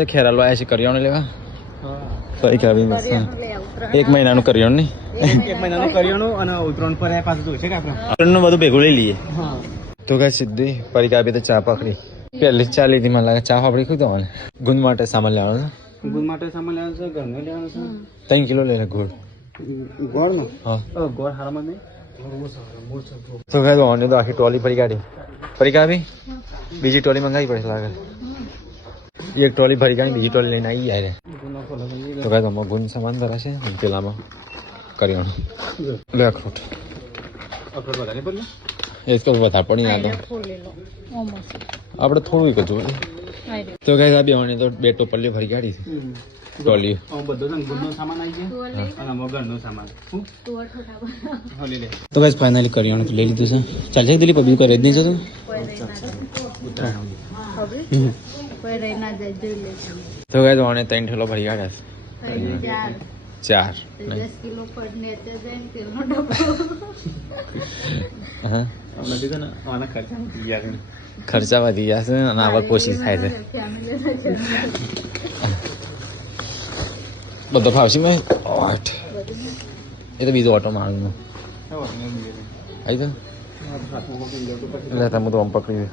તો ખેરાલો આવ્યા છે કરિયાણું લેવા? હા. ફરી કાવી બસ એક મહિનાનું કરિયાણું નહીં? એક મહિનાનું કરિયાણું અને ઉત્તરાયણ પર પાછું જોઈશે કે આપણે? આપણને બધું ભેગું લઈ લઈએ. હા. તો કઈ સીધી ફરી કાવી તો ચા પકડી. પહેલી ચા લીધી મને લાગે ચા ફાફડી ખુદ મને ગુંદ માટે સામાન લેવાનો ગુડ માટે સામાન લેવાનું છે ઘરનું લેવાનું છે. ત્રણ કિલો લઈ લે ગોળ. ગોળનું? હા. ગોળ હારામાં નહીં? તો કઈ તો આખી ટોલી ફરી કાઢી. ફરી કાવી બીજી ટોલી મંગાવી પડે લાગે. એક ટ્રોલી ભરી કાઢી બીજી ટ્રોલી લઈને આવી જાય તો કઈ તો ગુણ સામાન ધરાશે પેલામાં કરિયાણું લે અખરોટ એ તો વધારે પડી ના તો આપણે થોડું કીધું તો કઈ આ બેવાની તો બે ટોપલી ભરી કાઢી છે. ટોલી હું બધો છે ને ગુડનો સામાન આવી ગયો? અને અમારો ઘરનો સામાન. શું? હા લઈ લે. તો ગાઈસ ફાઇનલી કરિયાણું તો લઈ લીધું છે. ચાલશે દિલીપ બીજું કરે જ નહીં જતું. તો કઈ તો આને ત્રણ ઠેલો ભરી કાઢ્યા ચાર. ખર્ચા વધી ગયા છે. ખર્ચા વધી ગયા છે અને આવક ઓછી થાય છે. બધો ફાવશે મેં? આઠ. એ તો બીજો ઓટો મારું. આવી તો હાથમાં પકડી લો તો પછી. એટલે તમે તો આમ પકડી